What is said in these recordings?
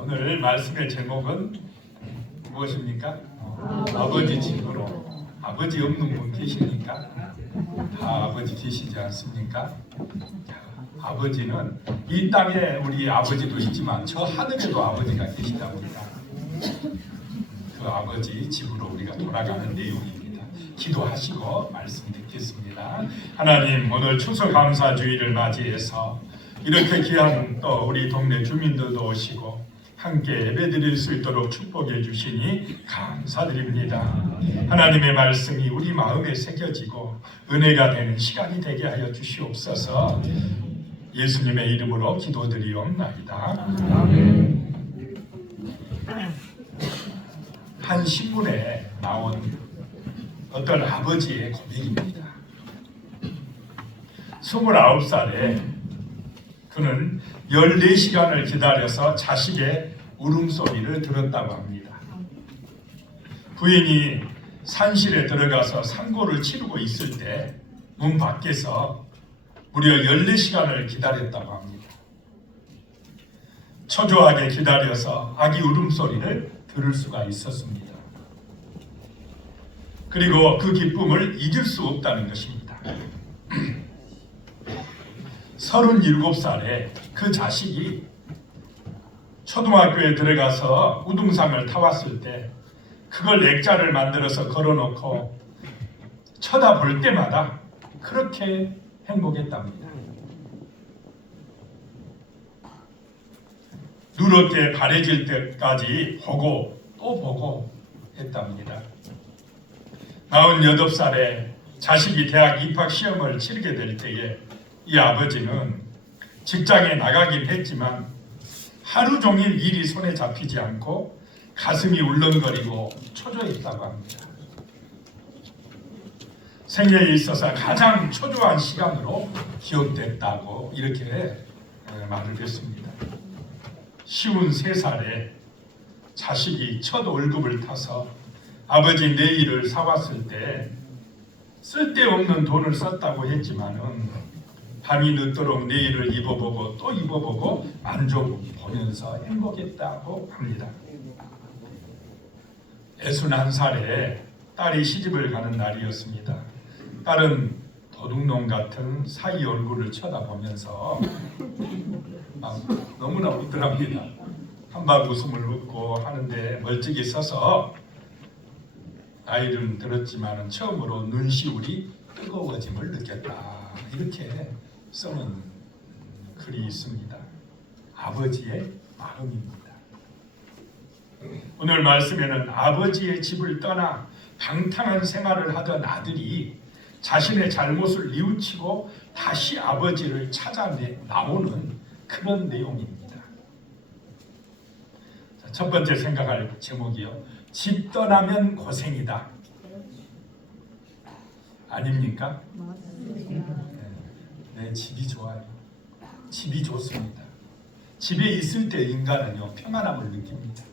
오늘 말씀의 제목은 무엇입니까? 아버지 집으로. 아버지 없는 분 계십니까? 다 아버지 계시지 않습니까? 아버지는 이 땅에 우리 아버지도 있지만 저 하늘에도 아버지가 계시답니다. 그 아버지 집으로 우리가 돌아가는 내용입니다. 기도하시고 말씀 듣겠습니다. 하나님, 오늘 추수감사주의를 맞이해서 이렇게 귀한 또 우리 동네 주민들도 오시고 함께 예배드릴 수 있도록 축복해 주시니 감사드립니다. 하나님의 말씀이 우리 마음에 새겨지고 은혜가 되는 시간이 되게 하여 주시옵소서. 예수님의 이름으로 기도드리옵나이다. 한 신문에 나온 어떤 아버지의 고백입니다. 29살에 그는 14시간을 기다려서 자식의 울음소리를 들었다고 합니다. 부인이 산실에 들어가서 상고를 치르고 있을 때 문 밖에서 무려 14시간을 기다렸다고 합니다. 초조하게 기다려서 아기 울음소리를 들을 수가 있었습니다. 그리고 그 기쁨을 잊을 수 없다는 것입니다. 37살에 그 자식이 초등학교에 들어가서 우등상을 타왔을 때 그걸 액자를 만들어서 걸어놓고 쳐다볼 때마다 그렇게 행복했답니다. 누렇게 바래질 때까지 보고 또 보고 했답니다. 48살에 자식이 대학 입학 시험을 치르게 될 때에 이 아버지는 직장에 나가긴 했지만 하루 종일 일이 손에 잡히지 않고 가슴이 울렁거리고 초조했다고 합니다. 생애에 있어서 가장 초조한 시간으로 기억됐다고 이렇게 말을 했습니다. 53살에 자식이 첫 월급을 타서 아버지 내일을 사왔을 때 쓸데없는 돈을 썼다고 했지만은 밤이 늦도록 내일을 입어보고 또 입어보고 만족 보면서 행복했다고 합니다. 61살에 딸이 시집을 가는 날이었습니다. 딸은 도둑놈 같은 사위 얼굴을 쳐다보면서 너무나 웃더랍니다. 한박 웃음을 웃고 하는데 멀찍이 서서 나이는 들었지만 처음으로 눈시울이 뜨거워짐을 느꼈다. 이렇게 써놓은 글이 있습니다. 아버지의 마음입니다. 오늘 말씀에는 아버지의 집을 떠나 방탕한 생활을 하던 아들이 자신의 잘못을 뉘우치고 다시 아버지를 찾아 나오는 그런 내용입니다. 첫 번째 생각할 제목이요. 집 떠나면 고생이다. 아닙니까? 네, 집이 좋아요. 집이 좋습니다. 집에 있을 때 인간은요, 평안함을 느낍니다.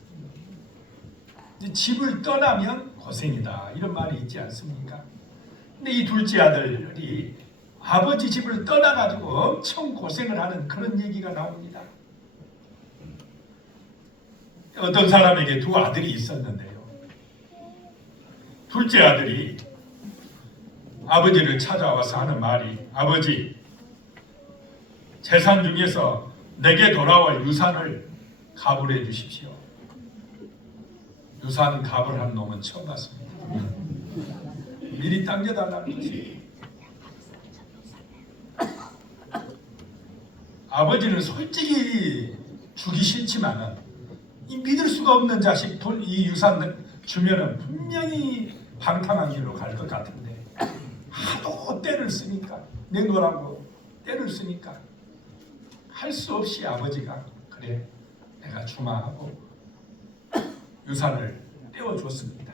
집을 떠나면 고생이다. 이런 말이 있지 않습니까? 근데 이 둘째 아들이 아버지 집을 떠나가지고 엄청 고생을 하는 그런 얘기가 나옵니다. 어떤 사람에게 두 아들이 있었는데요. 둘째 아들이 아버지를 찾아와서 하는 말이, 아버지, 재산 중에서 내게 돌아올 유산을 갑을 해 주십시오. 유산 갑을 한 놈은 처음 봤습니다. 미리 당겨달라는 것이. 아버지는 솔직히 주기 싫지만은 이 믿을 수가 없는 자식 이 유산 주면은 분명히 방탕한 길로 갈 것 같은데 하도 때를 쓰니까 맹도라고 때를 쓰니까 할 수 없이 아버지가 그래 내가 주마 하고 유산을 떼어줬습니다.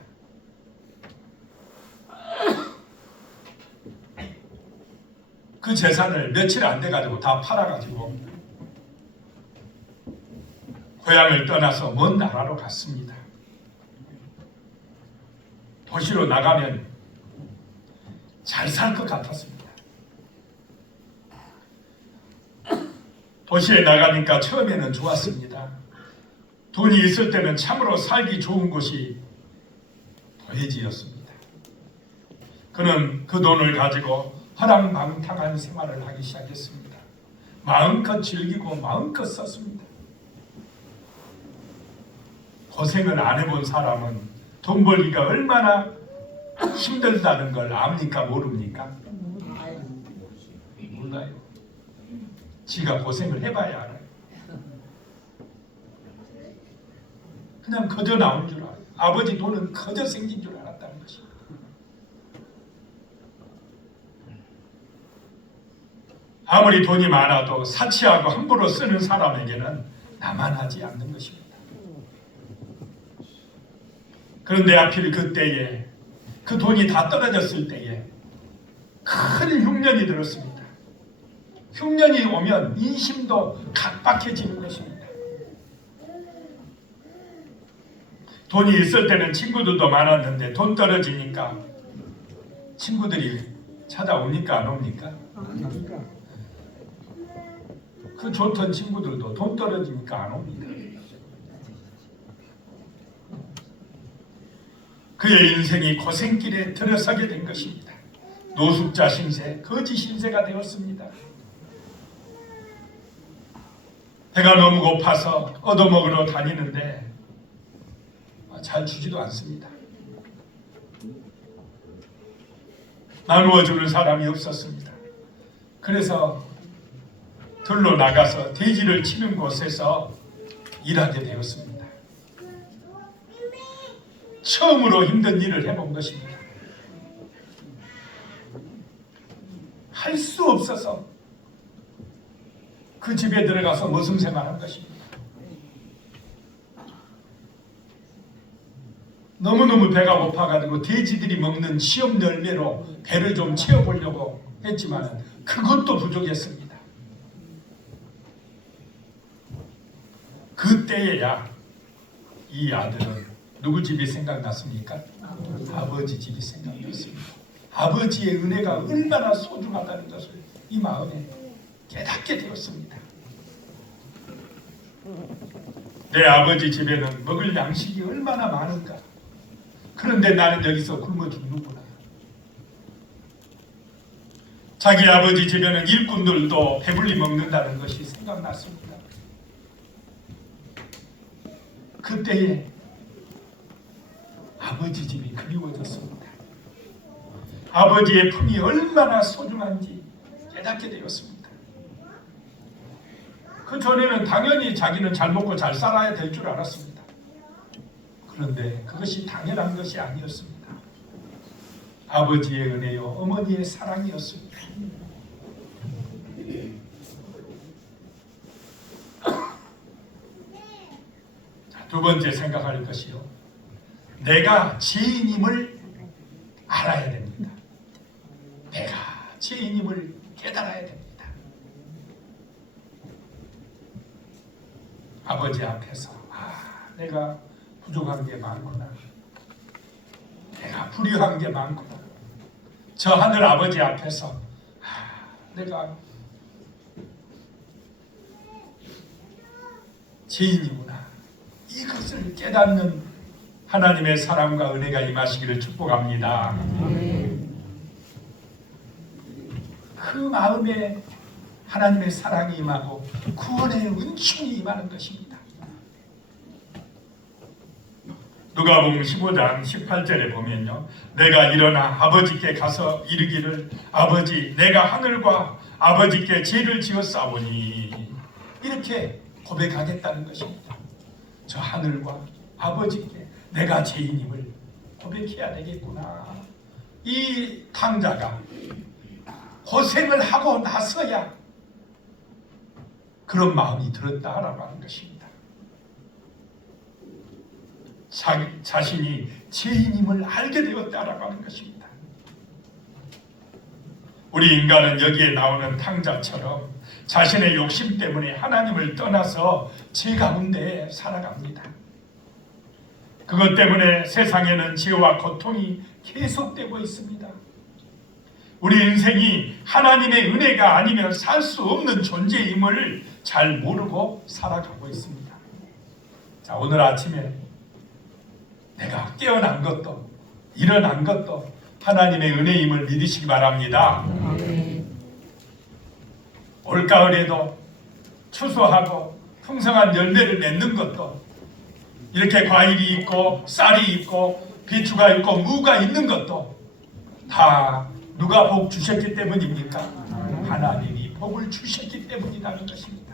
그 재산을 며칠 안 돼가지고 다 팔아가지고 고향을 떠나서 먼 나라로 갔습니다. 도시로 나가면 잘 살 것 같았습니다. 도시에 나가니까 처음에는 좋았습니다. 돈이 있을 때는 참으로 살기 좋은 곳이 도해지였습니다. 그는 그 돈을 가지고 허랑방탕한 생활을 하기 시작했습니다. 마음껏 즐기고 마음껏 썼습니다. 고생을 안 해본 사람은 돈 벌기가 얼마나 힘들다는 걸 압니까? 모릅니까? 몰라요. 지가 고생을 해봐야 알아요. 그냥 거저 나온 줄 알아요. 아버지 돈은 거저 생긴 줄 알았다는 것입니다. 아무리 돈이 많아도 사치하고 함부로 쓰는 사람에게는 나만하지 않는 것입니다. 그런데 하필 그때에 그 돈이 다 떨어졌을 때에 큰 흉년이 들었습니다. 흉년이 오면 인심도 각박해지는 것입니다. 돈이 있을 때는 친구들도 많았는데 돈 떨어지니까 친구들이 찾아옵니까? 안 옵니까? 그 좋던 친구들도 돈 떨어지니까 안 옵니다. 그의 인생이 고생길에 들어서게 된 것입니다. 노숙자 신세, 거지 신세가 되었습니다. 배가 너무 고파서 얻어먹으러 다니는데 잘 주지도 않습니다. 나누어 주는 사람이 없었습니다. 그래서 들로 나가서 돼지를 치는 곳에서 일하게 되었습니다. 처음으로 힘든 일을 해본 것입니다. 할 수 없어서 그 집에 들어가서 머슴생활한 것입니다. 너무너무 배가 고파가지고 돼지들이 먹는 시험 열매로 배를 좀 채워보려고 했지만 그것도 부족했습니다. 그때에야 이 아들은 누구 집이 생각났습니까? 아버지 집이 생각났습니다. 아버지의 은혜가 얼마나 소중하다는 것을 이 마음에 깨닫게 되었습니다. 내 아버지 집에는 먹을 양식이 얼마나 많은가. 그런데 나는 여기서 굶어 죽는구나. 자기 아버지 집에는 일꾼들도 배불리 먹는다는 것이 생각났습니다. 그때에 아버지 집이 그리워졌습니다. 아버지의 품이 얼마나 소중한지 깨닫게 되었습니다. 그 전에는 당연히 자기는 잘 먹고 잘 살아야 될 줄 알았습니다. 그런데 그것이 당연한 것이 아니었습니다. 아버지의 은혜요, 어머니의 사랑이었습니다. 자, 두 번째 생각할 것이요, 내가 죄인임을 알아야 됩니다. 내가 죄인임을 깨달아야 됩니다. 아버지 앞에서 내가 부족한 게 많구나. 내가 불의한 게 많구나. 저 하늘 아버지 앞에서 내가 죄인이구나. 이것을 깨닫는 하나님의 사랑과 은혜가 임하시기를 축복합니다. 그 마음에 하나님의 사랑이 임하고 구원의 은총이 임하는 것입니다. 누가복음 15장 18절에 보면요, 내가 일어나 아버지께 가서 이르기를 아버지 내가 하늘과 아버지께 죄를 지었사오니, 이렇게 고백하겠다는 것입니다. 저 하늘과 아버지께 내가 죄인임을 고백해야 되겠구나. 이 탕자가 고생을 하고 나서야 그런 마음이 들었다라고 하는 것입니다. 자신이 죄인임을 알게 되었다라고 하는 것입니다. 우리 인간은 여기에 나오는 탕자처럼 자신의 욕심 때문에 하나님을 떠나서 죄 가운데 살아갑니다. 그것 때문에 세상에는 죄와 고통이 계속되고 있습니다. 우리 인생이 하나님의 은혜가 아니면 살 수 없는 존재임을 잘 모르고 살아가고 있습니다. 자, 오늘 아침에 내가 깨어난 것도 일어난 것도 하나님의 은혜임을 믿으시기 바랍니다. 올가을에도 추수하고 풍성한 열매를 맺는 것도 이렇게 과일이 있고 쌀이 있고 배추가 있고 무가 있는 것도 다 누가 복 주셨기 때문입니까? 하나님이 복을 주셨기 때문이라는 것입니다.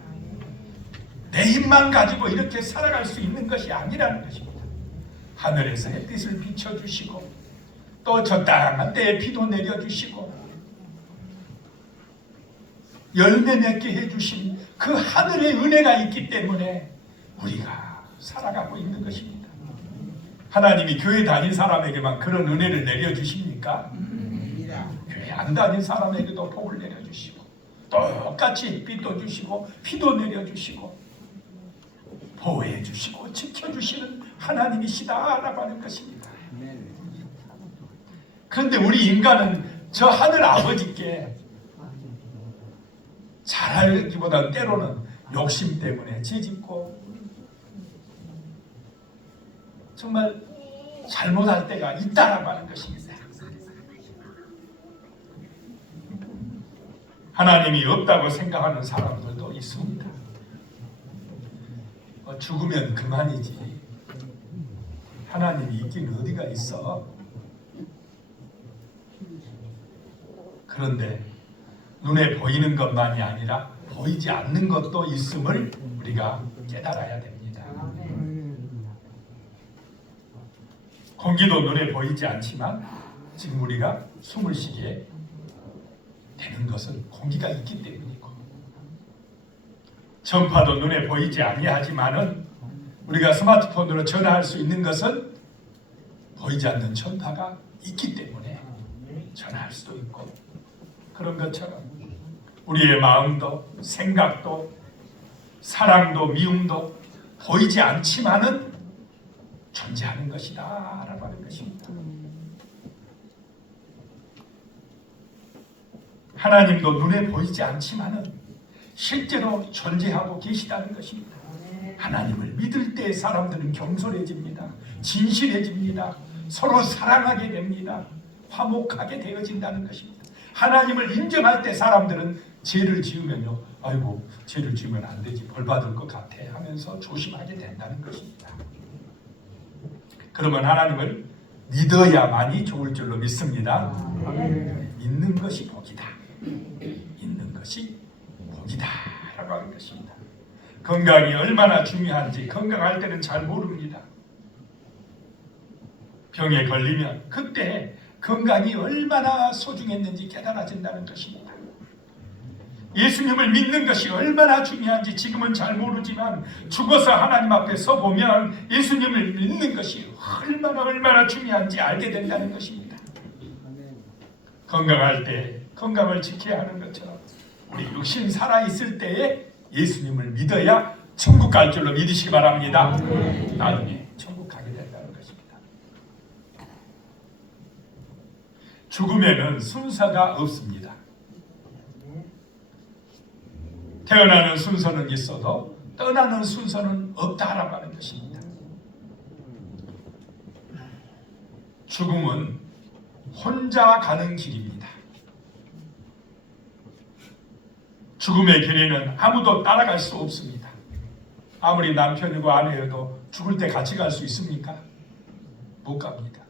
내 힘만 가지고 이렇게 살아갈 수 있는 것이 아니라는 것입니다. 하늘에서 햇빛을 비춰주시고 또 적당한 때에 비도 내려주시고 열매 맺게 해주신 그 하늘의 은혜가 있기 때문에 우리가 살아가고 있는 것입니다. 하나님이 교회 다닌 사람에게만 그런 은혜를 내려주십니까? 교회 안 다닌 사람에게도 복을 내려주시고 똑같이 햇빛도 주시고 비도 내려주시고 보호해 주시고 지켜주시는 하나님이시다라고 하는 것입니다. 그런데 우리 인간은 저 하늘 아버지께 잘하기보다 때로는 욕심 때문에 죄짓고 정말 잘못할 때가 있다라고 하는 것입니다. 하나님이 없다고 생각하는 사람들도 있습니다. 죽으면 그만이지 하나님이 있긴 어디가 있어. 그런데 눈에 보이는 것만이 아니라 보이지 않는 것도 있음을 우리가 깨달아야 됩니다. 공기도 눈에 보이지 않지만 지금 우리가 숨을 쉬게 되는 것은 공기가 있기 때문이고 전파도 눈에 보이지 아니하지만은 우리가 스마트폰으로 전화할 수 있는 것은 보이지 않는 전파가 있기 때문에 전화할 수도 있고 그런 것처럼 우리의 마음도 생각도 사랑도 미움도 보이지 않지만은 존재하는 것이다 라고 하는 것입니다. 하나님도 눈에 보이지 않지만은 실제로 존재하고 계시다는 것입니다. 하나님을 믿을 때 사람들은 겸손해집니다. 진실해집니다. 서로 사랑하게 됩니다. 화목하게 되어진다는 것입니다. 하나님을 인정할 때 사람들은 죄를 지으면요, 아이고 죄를 지으면 안 되지 벌 받을 것 같아 하면서 조심하게 된다는 것입니다. 그러면 하나님을 믿어야만이 좋을 줄로 믿습니다. 믿는 것이 복이다. 믿는 것이 복이다 라고 하는 것입니다. 건강이 얼마나 중요한지 건강할 때는 잘 모릅니다. 병에 걸리면 그때 건강이 얼마나 소중했는지 깨달아진다는 것입니다. 예수님을 믿는 것이 얼마나 중요한지 지금은 잘 모르지만 죽어서 하나님 앞에 서보면 예수님을 믿는 것이 얼마나 중요한지 알게 된다는 것입니다. 건강할 때 건강을 지켜야 하는 것처럼 우리 육신 살아있을 때에 예수님을 믿어야 천국 갈 줄로 믿으시기 바랍니다. 나중에 천국 가게 된다는 것입니다. 죽으면은 순서가 없습니다. 태어나는 순서는 있어도 떠나는 순서는 없다라고 하는 것입니다. 죽음은 혼자 가는 길입니다. 죽음의 길에는 아무도 따라갈 수 없습니다. 아무리 남편이고 아내여도 죽을 때 같이 갈 수 있습니까? 못 갑니다.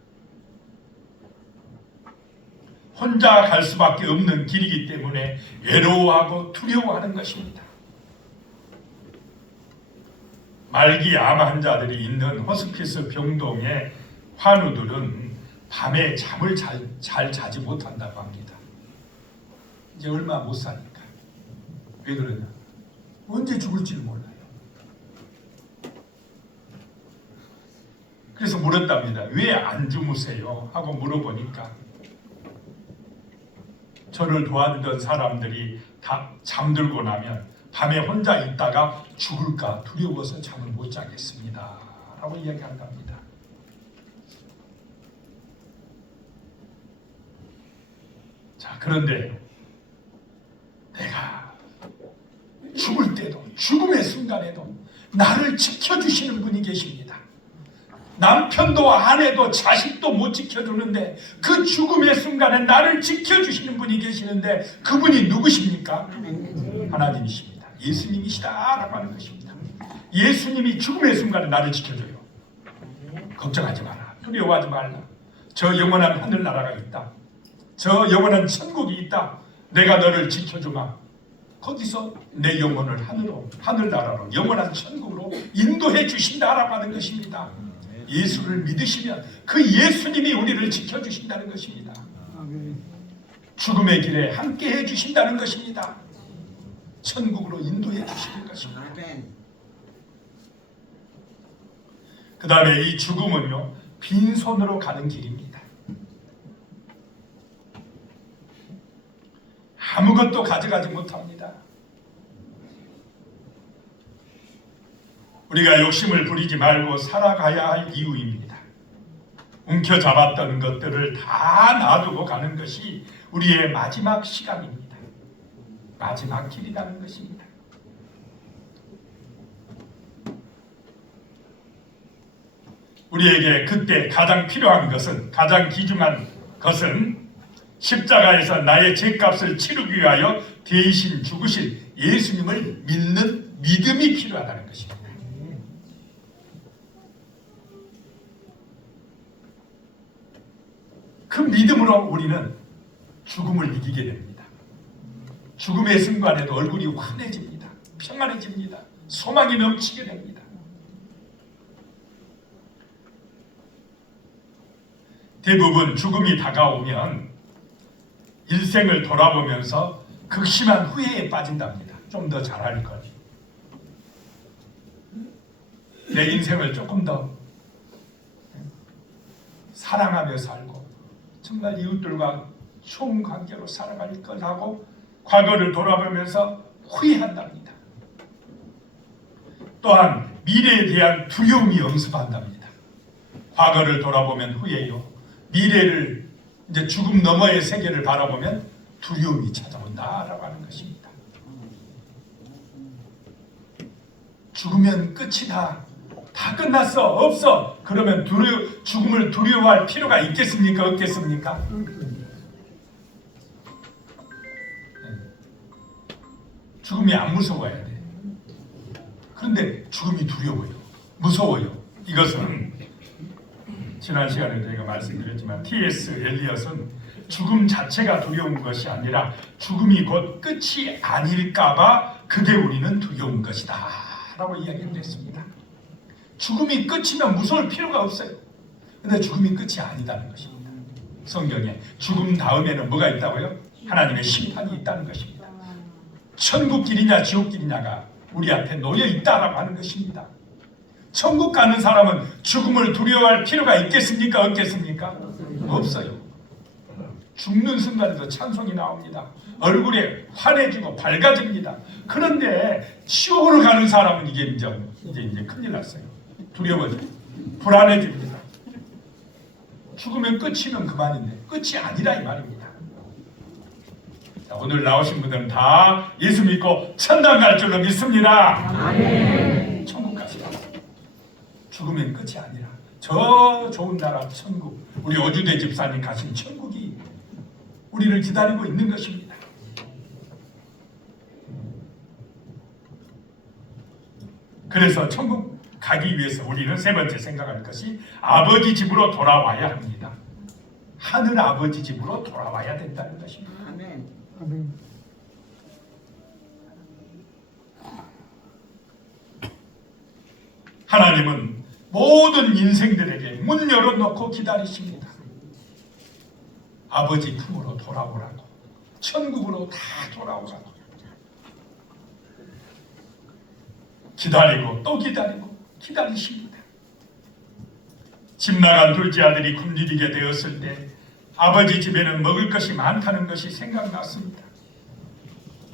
혼자 갈 수밖에 없는 길이기 때문에 외로워하고 두려워하는 것입니다. 말기 암 환자들이 있는 호스피스 병동의 환우들은 밤에 잠을 잘 자지 못한다고 합니다. 이제 얼마 못 사니까. 왜 그러냐? 언제 죽을지를 몰라요. 그래서 물었답니다. 왜 안 주무세요? 하고 물어보니까 저를 도와주던 사람들이 다 잠들고 나면 밤에 혼자 있다가 죽을까 두려워서 잠을 못 자겠습니다 라고 이야기한답니다. 자, 그런데 내가 죽을 때도 죽음의 순간에도 나를 지켜주시는 분이 계십니다. 남편도 아내도 자식도 못 지켜주는데 그 죽음의 순간에 나를 지켜주시는 분이 계시는데 그분이 누구십니까? 하나님이십니다. 예수님이시다라고 하는 것입니다. 예수님이 죽음의 순간에 나를 지켜줘요. 걱정하지 마라. 두려워하지 말라. 저 영원한 하늘나라가 있다. 저 영원한 천국이 있다. 내가 너를 지켜주마. 거기서 내 영혼을 하늘나라로 영원한 천국으로 인도해 주신다라고 하는 것입니다. 예수를 믿으시면 그 예수님이 우리를 지켜주신다는 것입니다. 죽음의 길에 함께 해주신다는 것입니다. 천국으로 인도해 주시는 것입니다. 그 다음에 이 죽음은요, 빈손으로 가는 길입니다. 아무것도 가져가지 못합니다. 우리가 욕심을 부리지 말고 살아가야 할 이유입니다. 움켜잡았던 것들을 다 놔두고 가는 것이 우리의 마지막 시간입니다. 마지막 길이라는 것입니다. 우리에게 그때 가장 필요한 것은, 가장 귀중한 것은 십자가에서 나의 죄값을 치르기 위하여 대신 죽으실 예수님을 믿는 믿음이 필요하다는 것입니다. 그 믿음으로 우리는 죽음을 이기게 됩니다. 죽음의 순간에도 얼굴이 환해집니다. 평안해집니다. 소망이 넘치게 됩니다. 대부분 죽음이 다가오면 일생을 돌아보면서 극심한 후회에 빠진답니다. 좀 더 잘할 걸. 내 인생을 조금 더 사랑하며 살고 정말 이웃들과 좋은 관계로 살아갈 걸 하고 과거를 돌아보면서 후회한답니다. 또한 미래에 대한 두려움이 엄습한답니다. 과거를 돌아보면 후회요. 미래를 이제 죽음 너머의 세계를 바라보면 두려움이 찾아온다라고 하는 것입니다. 죽으면 끝이다. 다 끝났어. 없어. 그러면 죽음을 두려워할 필요가 있겠습니까? 없겠습니까? 죽음이 안 무서워야 돼. 그런데 죽음이 두려워요. 무서워요. 이것은 지난 시간에 저희가 말씀드렸지만 T.S. 엘리엇은 죽음 자체가 두려운 것이 아니라 죽음이 곧 끝이 아닐까봐 그게 우리는 두려운 것이다 라고 이야기를 했습니다. 죽음이 끝이면 무서울 필요가 없어요. 그런데 죽음이 끝이 아니다는 것입니다. 성경에 죽음 다음에는 뭐가 있다고요? 하나님의 심판이 있다는 것입니다. 천국길이냐 지옥길이냐가 우리 앞에 놓여 있다라고 하는 것입니다. 천국 가는 사람은 죽음을 두려워할 필요가 있겠습니까? 없겠습니까? 없어요. 죽는 순간에도 찬송이 나옵니다. 얼굴에 환해지고 밝아집니다. 그런데 지옥으로 가는 사람은 이게 이제 큰일 났어요. 두려워져, 불안해집니다. 죽으면 끝이면 그만인데 끝이 아니라 이 말입니다. 자, 오늘 나오신 분들은 다 예수 믿고 천당 갈 줄로 믿습니다. 아멘. 천국 가시라. 죽으면 끝이 아니라 저 좋은 나라 천국, 우리 어주대 집사님 가신 천국이 우리를 기다리고 있는 것입니다. 그래서 천국 가기 위해서 우리는 세 번째 생각할 것이 아버지 집으로 돌아와야 합니다. 하늘 아버지 집으로 돌아와야 된다는 것입니다. 아멘. 아멘. 하나님은 모든 인생들에게 문 열어놓고 기다리십니다. 아버지 품으로 돌아오라고, 천국으로 다 돌아오라고 기다리고 또 기다리고 기다리십니다. 집 나간 둘째 아들이 굶주리게 되었을 때 아버지 집에는 먹을 것이 많다는 것이 생각났습니다.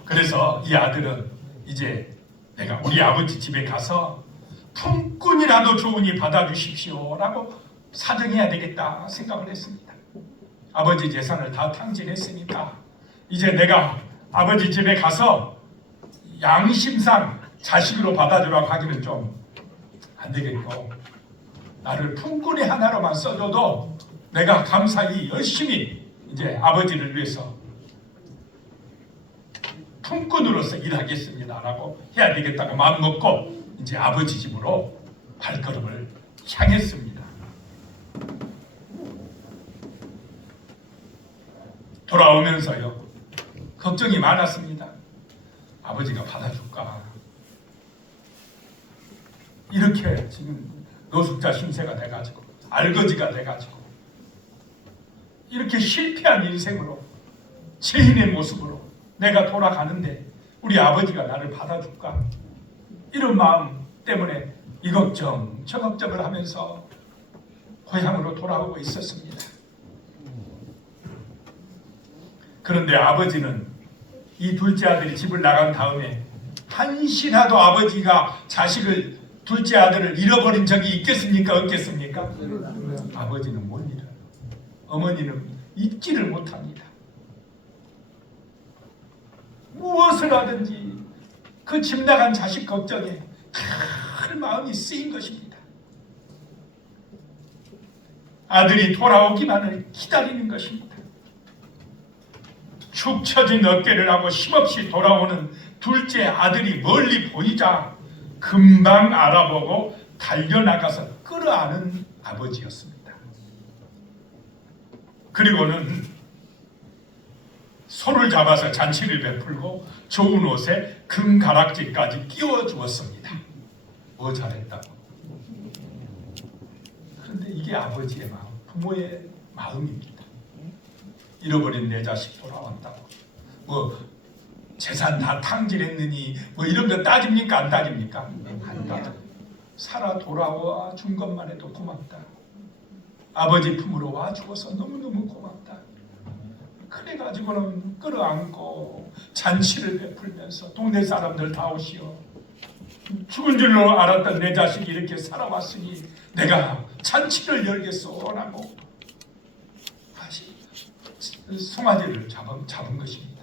그래서 이 아들은 이제 내가 우리 아버지 집에 가서 품꾼이라도 좋으니 받아주십시오 라고 사정해야 되겠다 생각을 했습니다. 아버지 재산을 다 탕진했으니까 이제 내가 아버지 집에 가서 양심상 자식으로 받아주라고 하기는 좀 안 되겠고 나를 품꾼의 하나로만 써줘도 내가 감사히 열심히 이제 아버지를 위해서 품꾼으로서 일하겠습니다라고 해야 되겠다고 마음먹고 이제 아버지 집으로 발걸음을 향했습니다. 돌아오면서요, 걱정이 많았습니다. 아버지가 받아줄까? 이렇게 지금 노숙자 신세가 돼가지고 알거지가 돼가지고 이렇게 실패한 인생으로 죄인의 모습으로 내가 돌아가는데 우리 아버지가 나를 받아줄까? 이런 마음 때문에 이 걱정 저 걱정을 하면서 고향으로 돌아오고 있었습니다. 그런데 아버지는 이 둘째 아들이 집을 나간 다음에 한시라도 아버지가 자식을 둘째 아들을 잃어버린 적이 있겠습니까? 없겠습니까? 아버지는 못 잃어요. 어머니는 잊지를 못합니다. 무엇을 하든지 그 집 나간 자식 걱정에 큰 마음이 쓰인 것입니다. 아들이 돌아오기만을 기다리는 것입니다. 축 처진 어깨를 하고 힘없이 돌아오는 둘째 아들이 멀리 보이자 금방 알아보고 달려나가서 끌어안은 아버지였습니다. 그리고는 손을 잡아서 잔치를 베풀고 좋은 옷에 금가락지까지 끼워 주었습니다. 뭐 잘했다고. 그런데 이게 아버지의 마음, 부모의 마음입니다. 잃어버린 내 자식 돌아왔다고. 뭐 재산 다 탕진했느니 뭐 이런 거 따집니까? 안 따집니까? 안 따져. 살아 돌아와 준 것만 해도 고맙다. 아버지 품으로 와 주어서 너무너무 고맙다. 그래가지고는 끌어안고 잔치를 베풀면서 동네 사람들 다 오시오. 죽은 줄로 알았던 내 자식이 이렇게 살아왔으니 내가 잔치를 열겠소라고 다시 송아지를 잡은 것입니다.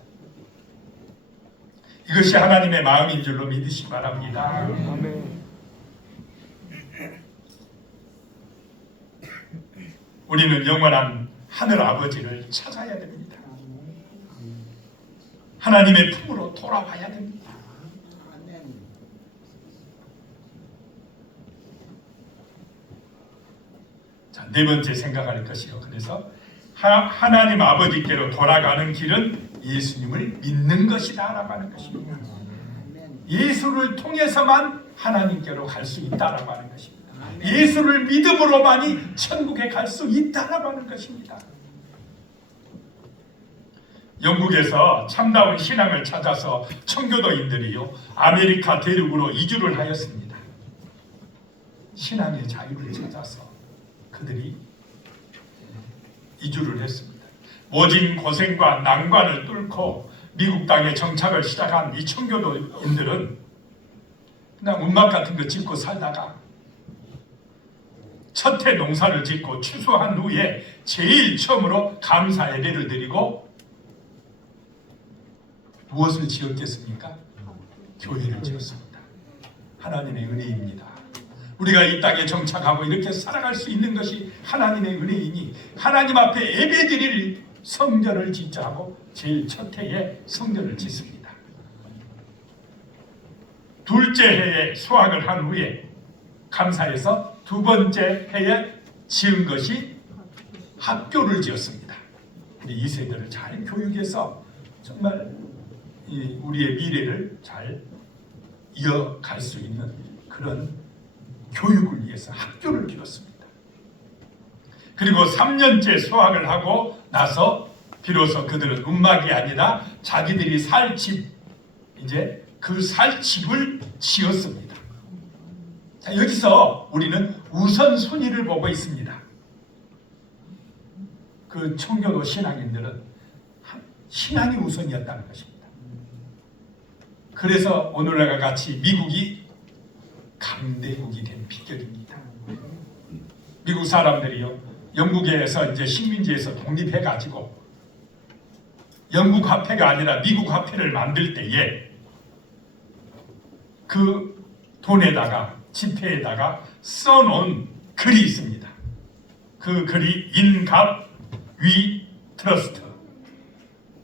이것이 하나님의 마음인 줄로 믿으시기 바랍니다. 아멘. 우리는 영원한 하늘 아버지를 찾아야 됩니다. 하나님의 품으로 돌아와야 됩니다. 자, 네 번째 생각할 것이요. 그래서 하나님 아버지께로 돌아가는 길은 예수님을 믿는 것이다 라고 하는 것입니다. 예수를 통해서만 하나님께로 갈 수 있다라고 하는 것입니다. 예수를 믿음으로만이 천국에 갈 수 있다라고 하는 것입니다. 영국에서 참다운 신앙을 찾아서 청교도인들이요 아메리카 대륙으로 이주를 하였습니다. 신앙의 자유를 찾아서 그들이 이주를 했습니다. 모진 고생과 난관을 뚫고 미국 땅에 정착을 시작한 이 청교도인들은 그냥 운막 같은 거 짓고 살다가 첫 해 농사를 짓고 추수한 후에 제일 처음으로 감사 예배를 드리고 무엇을 지었겠습니까? 교회를 지었습니다. 하나님의 은혜입니다. 우리가 이 땅에 정착하고 이렇게 살아갈 수 있는 것이 하나님의 은혜이니 하나님 앞에 예배드릴 성전을 짓자 하고 제일 첫 해에 성전을 짓습니다. 둘째 해에 수확을 한 후에 감사해서 두 번째 해에 지은 것이 학교를 지었습니다. 우리 이 세대를 잘 교육해서 정말 우리의 미래를 잘 이어갈 수 있는 그런 교육을 위해서 학교를 기었습니다. 그리고 3년째 수학을 하고 나서 비로소 그들은 운막이 아니라 자기들이 살 집, 이제 그 살 집을 지었습니다. 자, 여기서 우리는 우선순위를 보고 있습니다. 그 청교도 신앙인들은 신앙이 우선이었다는 것입니다. 그래서 오늘과 같이 미국이 강대국이 된 비결입니다. 미국 사람들이요, 영국에서 이제 식민지에서 독립해가지고 영국 화폐가 아니라 미국 화폐를 만들 때에 그 돈에다가 지폐에다가 써놓은 글이 있습니다. 그 글이 In God We Trust.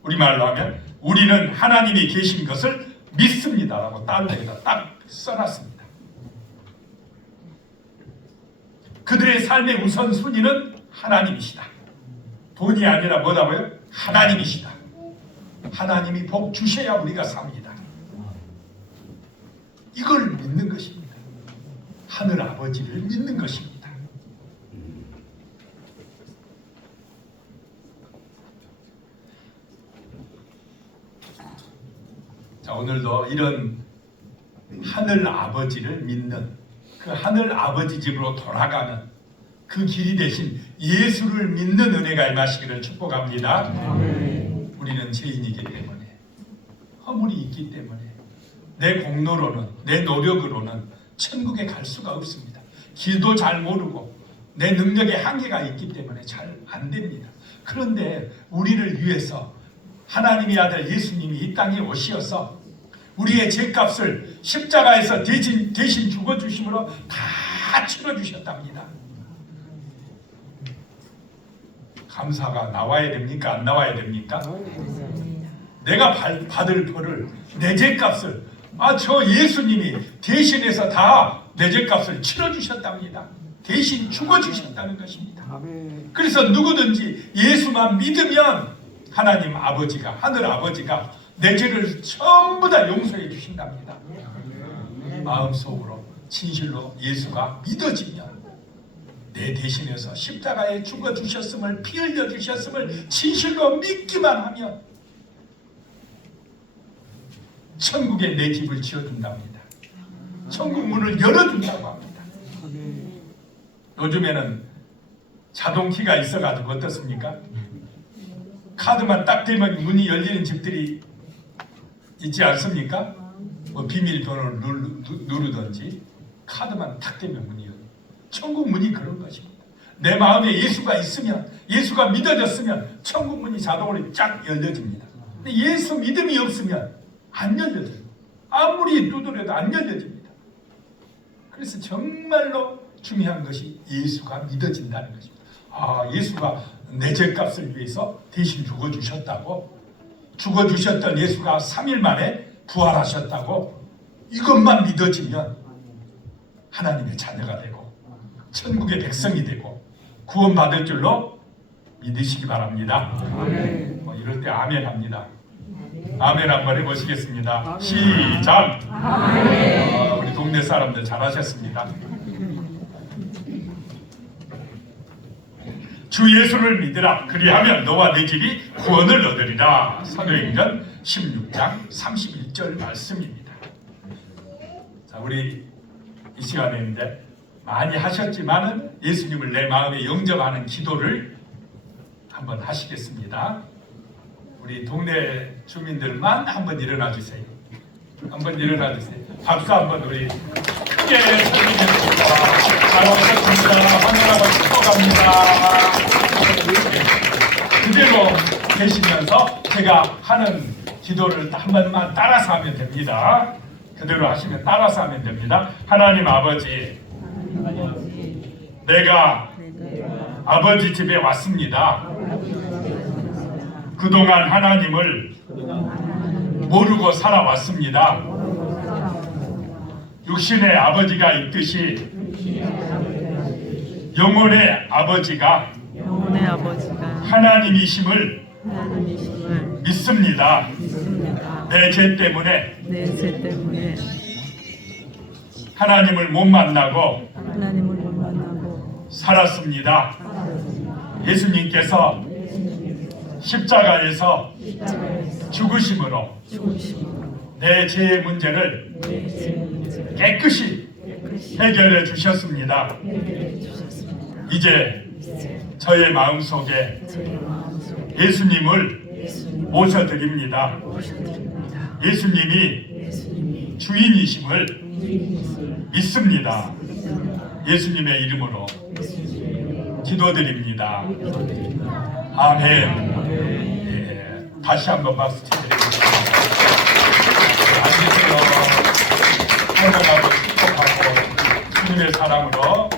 우리말로 하면 우리는 하나님이 계신 것을 믿습니다라고 달러에다 딱 써놨습니다. 그들의 삶의 우선순위는 하나님이시다. 돈이 아니라 뭐라고요? 하나님이시다. 하나님이 복 주셔야 우리가 삽니다. 이걸 믿는 것입니다. 하늘 아버지를 믿는 것입니다. 자, 오늘도 이런 하늘 아버지를 믿는, 그 하늘 아버지 집으로 돌아가는 그 길이 되신 예수를 믿는 은혜가 임하시기를 축복합니다. 우리는 죄인이기 때문에, 허물이 있기 때문에 내 공로로는, 내 노력으로는 천국에 갈 수가 없습니다. 길도 잘 모르고 내 능력의 한계가 있기 때문에 잘 안 됩니다. 그런데 우리를 위해서 하나님의 아들 예수님이 이 땅에 오시어서 우리의 죄값을 십자가에서 대신 죽어주심으로 다 치러주셨답니다. 감사가 나와야 됩니까? 안 나와야 됩니까? 내가 받을 벌을, 내 죄값을 저 예수님이 대신해서 다 내 죄값을 치러주셨답니다. 대신 죽어주셨다는 것입니다. 그래서 누구든지 예수만 믿으면 하나님 아버지가, 하늘 아버지가 내 죄를 전부 다 용서해 주신답니다. 마음속으로 진실로 예수가 믿어지면, 내 대신해서 십자가에 죽어주셨음을, 피 흘려주셨음을 진실로 믿기만 하면 천국에 내 집을 지어준답니다. 천국 문을 열어준다고 합니다. 요즘에는 자동키가 있어가지고 어떻습니까? 카드만 딱 대면 문이 열리는 집들이 있지 않습니까? 뭐 비밀번호를 누르든지 카드만 딱 대면 문이 열려요. 천국 문이 그런 것입니다. 내 마음에 예수가 있으면, 예수가 믿어졌으면 천국 문이 자동으로 쫙 열려집니다. 근데 예수 믿음이 없으면 안 열려져요. 아무리 두드려도 안 열려집니다. 그래서 정말로 중요한 것이 예수가 믿어진다는 것입니다. 예수가 내 죄값을 위해서 대신 죽어주셨다고, 죽어주셨던 예수가 3일 만에 부활하셨다고, 이것만 믿어지면 하나님의 자녀가 되고 천국의 백성이 되고 구원받을 줄로 믿으시기 바랍니다. 이럴 때 아멘 합니다. 아멘 한번 해보시겠습니다. 시작. 우리 동네 사람들 잘하셨습니다. 주 예수를 믿으라. 그리하면 너와 내 집이 구원을 얻으리라. 사도행전 16장 31절 말씀입니다. 자, 우리 이 시간인데 많이 하셨지만은 예수님을 내 마음에 영접하는 기도를 한번 하시겠습니다. 우리 동네 주민들만 한번 일어나 주세요. 한번 일어나 주세요. 박수 한번 우리 크게 쳐주겠습니다. 잘하셨습니다. 환영하고 축복합니다. 그대로 계시면서 제가 하는 기도를 한 번만 따라서 하면 됩니다. 그대로 하시면 따라서 하면 됩니다. 하나님 아버지, 내가 아버지 집에 왔습니다. 그동안 하나님을 모르고 살아왔습니다. 육신의 아버지가 있듯이 영혼의 아버지가 하나님이심을 믿습니다. 내 죄 때문에 하나님을 못 만나고 살았습니다. 예수님께서 십자가에서 죽으심으로 내 죄의 문제를 깨끗이 해결해 주셨습니다. 이제 저의 마음속에 예수님을 모셔드립니다. 예수님이 주인이심을 믿습니다. 예수님의 이름으로 기도드립니다. 아멘. 다시 한번 박수 쳐드리겠습니다. 안녕하세요. 건강하고 축복하고 주님의 사랑으로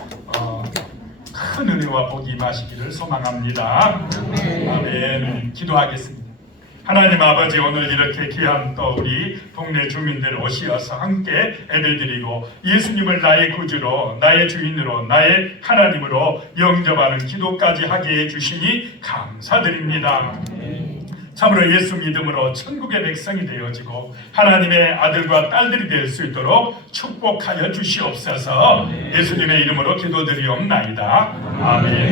큰 은혜와 복이 임하시기를 소망합니다. 아멘. 기도하겠습니다. 하나님 아버지, 오늘 이렇게 귀한 또 우리 동네 주민들 오시어서 함께 예배드리고 예수님을 나의 구주로, 나의 주인으로, 나의 하나님으로 영접하는 기도까지 하게 해주시니 감사드립니다. 참으로 예수 믿음으로 천국의 백성이 되어지고 하나님의 아들과 딸들이 될 수 있도록 축복하여 주시옵소서. 예수님의 이름으로 기도드리옵나이다. 아멘.